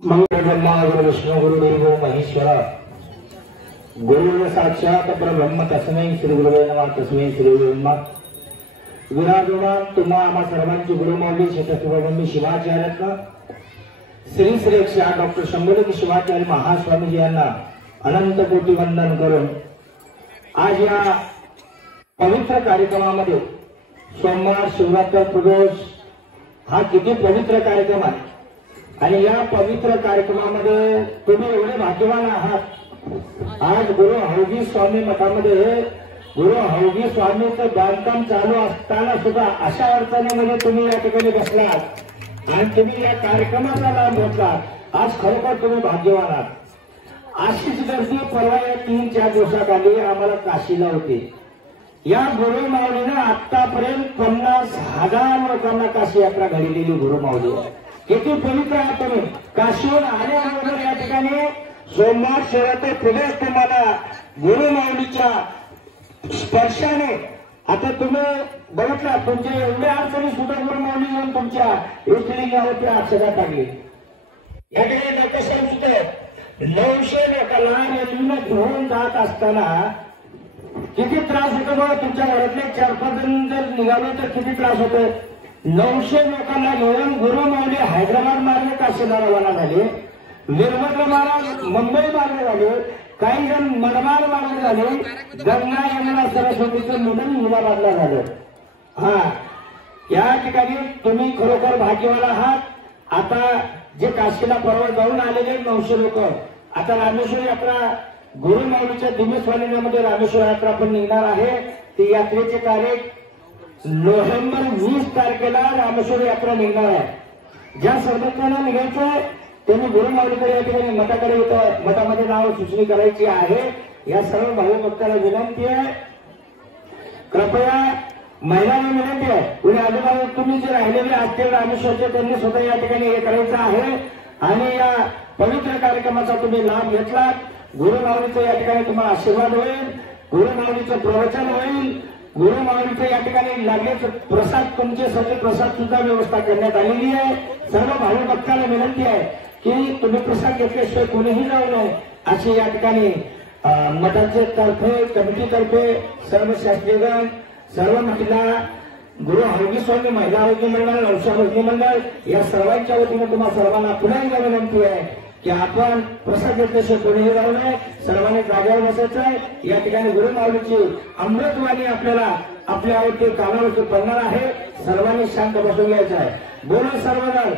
मंगल ब्रह्मा गुरु विष्णु गुरु देवो महेश्वरा गुरु साक्षात परब्रह्म तस्मै श्री गुरुवे नमः तस्मै श्री गुरुवे नमः। विराजमान तुम्हा आम्हा सर्वांची गुरुमाऊली शेतकरी शिवाचार्यांना श्री श्री 108 डॉक्टर शंभूलिंग शिवाचार्य महास्वामीजी यांना अनंत कोटी वंदन करून आज या पवित्र कार्यक्रमामध्ये सोमवार शिवरात्र प्रदोष हा किती पवित्र कार्यक्रम आहे आणि या पवित्र कार्यक्रमामध्ये तुम्ही एवढे भाग्यवान आहात। आज गुरु हौगी स्वामी मठामध्ये गुरु हौगी स्वामीचं बांधकाम चालू असताना सुद्धा अशा अडचणीमध्ये तुम्ही या ठिकाणी बसलात आणि तुम्ही या कार्यक्रमाचा लाभ घेतलात। आज खरोखर तुम्ही भाग्यवान आहात। अशीच गर्दी परवा या 3-4 दिवसाखाली आम्हाला काशीला होती। या गुरु माऊलीनं आतापर्यंत 50,000 लोकांना काशी यात्रा घडलेली गुरु माऊली किती पवित्र आहे। तुम्ही काशीहून आल्याबरोबर या ठिकाणी सोमवार शिवरात्र पुढे तुम्हाला गुरु माऊलीच्या स्पर्शाने आता तुम्ही बघितला तुमच्या एवढ्या अडचणी सुद्धा गुरु माऊली येऊन तुमच्या इष्टलिंगावरती अक्षता टाकली। या ठिकाणी नकशन सुद्धा 900 लोकांना रेल्वेने घेऊन जात असताना किती त्रास होतो बघा। तुमच्या घरातले 4-5 जण जर निघाले तर किती त्रास होतो। 900 लोकांना घेऊन गुरु माऊली हैदराबाद मार्गे काशीला रवाना झाले, वीरभद्र महाराज मुंबई मार्गे झाले, काही जण मनमाड मार्गे झाले, गंगा यमुना सरस्वतीचं मिलन हिमाबादला झालं। हा या ठिकाणी तुम्ही खरोखर भाग्यवान आहात। आता जे काशीला परवा जाऊन आलेले 900 लोक आता रामेश्वर यात्रा गुरु माऊलीच्या दिमेश्वरीमध्ये रामेश्वर यात्रा पण निघणार आहे। ती यात्रेची तारीख नोव्हेंबर 20 तारखेला रामेश्वर यात्रा निघणार आहे। ज्या सर्वज्ञांना निघायचं त्यांनी गुरु माऊलीकडे या ठिकाणी मठाकडे येतं, मठामध्ये नाव सुचणी करायची आहे। या सर्व भाऊ भक्तांना विनंती आहे, कृपया महिलांना विनंती आहे उद्या आजूबाजू तुम्ही जे राहिलेले असतील रामेश्वरचे त्यांनी स्वतः या ठिकाणी हे करायचं आहे आणि या पवित्र कार्यक्रमाचा तुम्ही लाभ घेतलात। गुरु माऊलीचा या ठिकाणी तुम्हाला आशीर्वाद होईल, गुरु माऊलीचं प्रवचन होईल, गुरु माऊलीचं या ठिकाणी लागलेच प्रसाद तुमच्यासाठी प्रसाद सुद्धा व्यवस्था करण्यात आलेली आहे। सर्व भाऊ भक्तांना विनंती आहे की तुम्ही प्रसाद घेतल्याशिवाय कोणीही जाऊ नये अशी या ठिकाणी मठाचे तर्फे कमिटीतर्फे सर्व शास्त्रीगण सर्व महिला गुरु हौगी स्वामी महिला आरोग्य मंडळ नवशा आरोग्य मंडळ या सर्वांच्या वतीने तुम्हाला सर्वांना पुन्हा एकदा विनंती आहे की आपण प्रसाद घेतल्याशिवाय कोणीही जाऊ नये, सर्वांनी जागेवर बसायचं आहे। या ठिकाणी गुरु माऊलीची अमृतवाणी आपल्याला आपल्यावरती कानावरती पडणार आहे। सर्वांनी शांत बसून घ्यायचं आहे। बोला सर्वजण